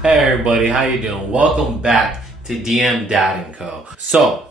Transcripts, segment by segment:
Hey everybody, how you doing? Welcome back to DM Dad & Co. So,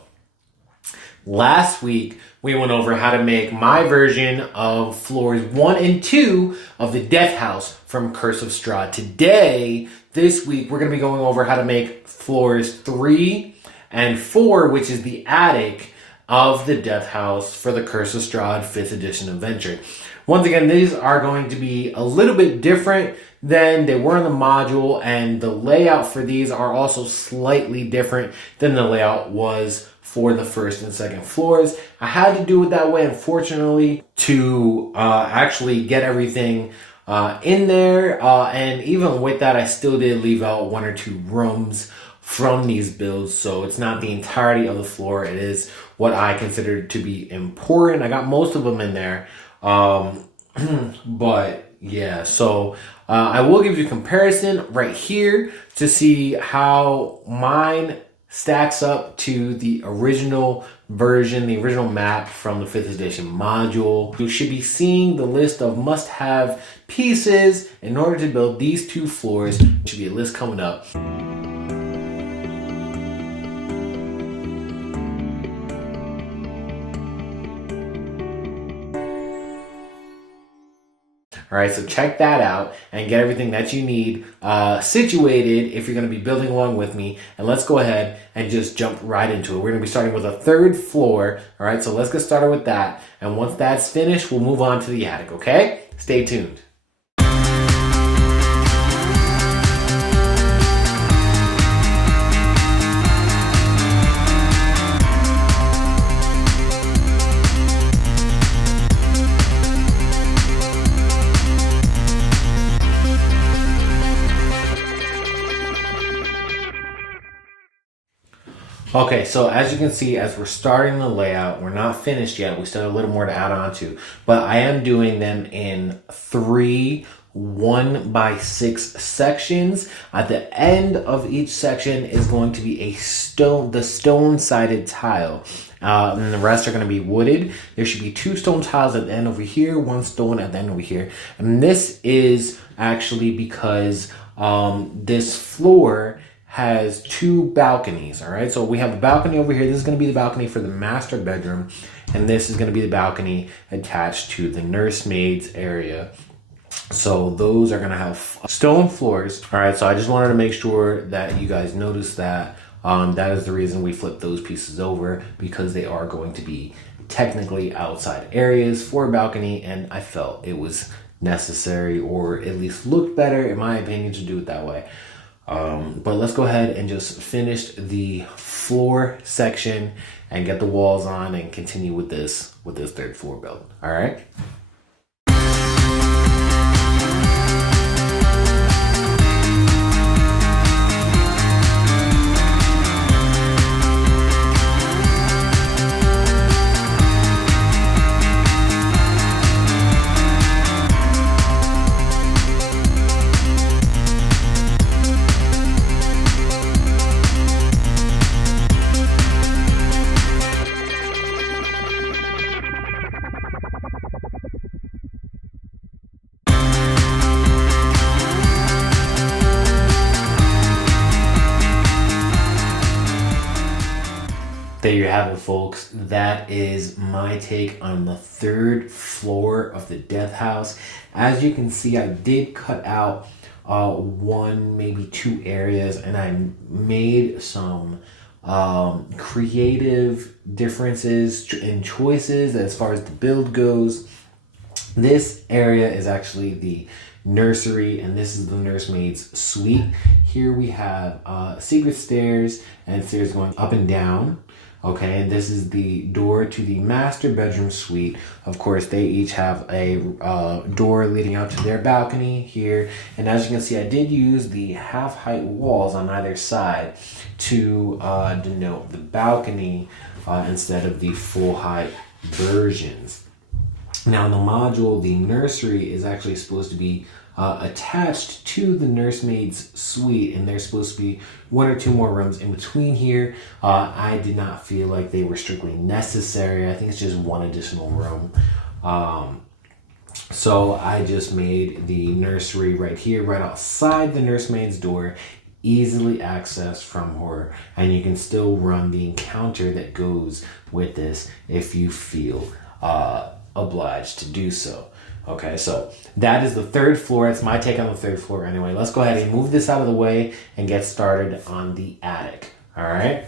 last week we went over how to make my version of floors 1 and 2 of the Death House from Curse of Strahd. Today, this week, we're going to be going over how to make floors 3 and 4, which is the attic of the Death House for the Curse of Strahd 5th edition adventure. Once again, these are going to be a little bit different than they were in the module, and the layout for these are also slightly different than the layout was for the first and second floors. I had to do it that way, unfortunately, to actually get everything in there, and even with that, I still did leave out 1 or 2 rooms from these builds, so it's not the entirety of the floor. It is what I consider to be important. I got most of them in there, but yeah, so I will give you a comparison right here to see how mine stacks up to the original version, the original map from the 5th edition module. You should be seeing the list of must-have pieces in order to build these 2 floors. There should be a list coming up. All right, so check that out and get everything that you need situated if you're going to be building along with me. And let's go ahead and just jump right into it. We're going to be starting with a 3rd floor. All right, so let's get started with that. And once that's finished, we'll move on to the attic, okay? Stay tuned. Okay, so as you can see, as we're starting the layout, we're not finished yet. We still have a little more to add on to, but I am doing them in 3 1x6 sections. At the end of each section is going to be the stone-sided tile. And the rest are going to be wooded. There should be 2 stone tiles at the end over here, 1 stone at the end over here. And this is actually because this floor has 2 balconies. All right, so we have a balcony over here. This is going to be the balcony for the master bedroom, and this is going to be the balcony attached to the nursemaids area. So those are going to have stone floors. All right, so I just wanted to make sure that you guys noticed that. That is the reason we flipped those pieces over, because they are going to be technically outside areas for a balcony, and I felt it was necessary, or at least looked better in my opinion, to do it that way. But let's go ahead and just finish the floor section and get the walls on and continue with this 3rd floor build. All right. There you have it, folks. That is my take on the 3rd floor of the Death House. As you can see, I did cut out 1, maybe 2 areas, and I made some creative differences in choices as far as the build goes. This area is actually the nursery, and this is the nursemaid's suite. Here we have secret stairs, and stairs going up and down. Okay, and this is the door to the master bedroom suite. Of course, they each have a door leading out to their balcony here. And as you can see, I did use the half-height walls on either side to denote the balcony instead of the full-height versions. Now, in the module, the nursery is actually supposed to be attached to the nursemaid's suite, and there's supposed to be 1 or 2 more rooms in between here. I did not feel like they were strictly necessary. I think it's just 1 additional room. So I just made the nursery right here, right outside the nursemaid's door, easily accessed from her, and you can still run the encounter that goes with this if you feel obliged to do so. Okay, so that is the third floor. It's my take on the third floor anyway. Let's go ahead and move this out of the way and get started on the attic. All right.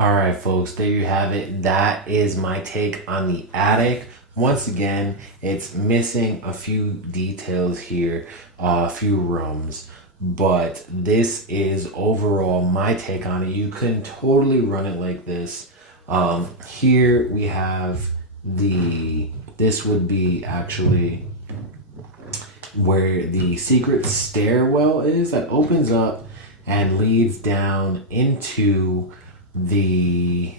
All right, folks, there you have it. That is my take on the attic. Once again, it's missing a few details here, a few rooms, but this is overall my take on it. You can totally run it like this. Here we have this would be actually where the secret stairwell is that opens up and leads down into the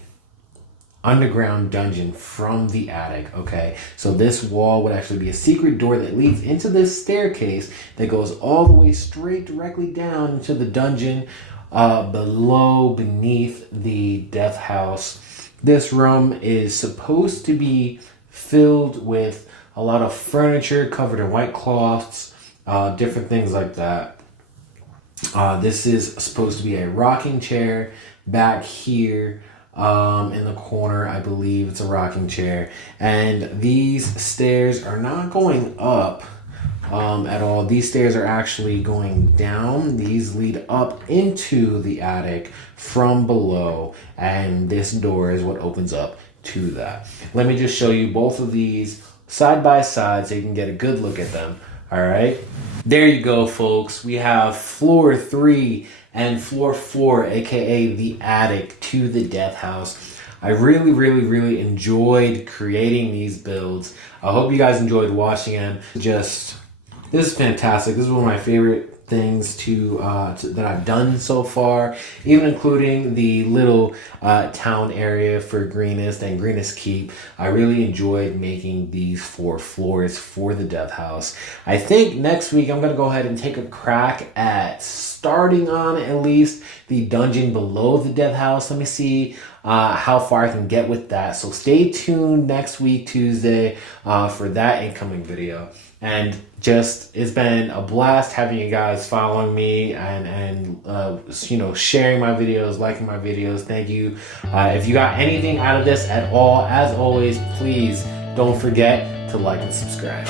underground dungeon from the attic. Okay, so this wall would actually be a secret door that leads into this staircase that goes all the way straight directly down into the dungeon beneath the death house. This room is supposed to be filled with a lot of furniture covered in white cloths, different things like that. This is supposed to be a rocking chair back here in the corner. I believe it's a rocking chair. And these stairs are not going up at all. These stairs are actually going down. These lead up into the attic from below. And this door is what opens up to that. Let me just show you both of these side by side so you can get a good look at them. All right. There you go, folks. We have floor 3 and floor 4, aka the attic to the death house. I really enjoyed creating these builds. I hope you guys enjoyed watching them. This is fantastic. This is one of my favorite things that I've done so far, even including the little town area for Greenest and Greenest Keep. I really enjoyed making these 4 floors for the death house. I think next week I'm going to go ahead and take a crack at starting on at least the dungeon below the death house. Let me see how far I can get with that. So stay tuned next week, Tuesday, for that incoming video. And it's been a blast having you guys following me and sharing my videos, liking my videos. Thank you. If you got anything out of this at all, as always, please don't forget to like and subscribe.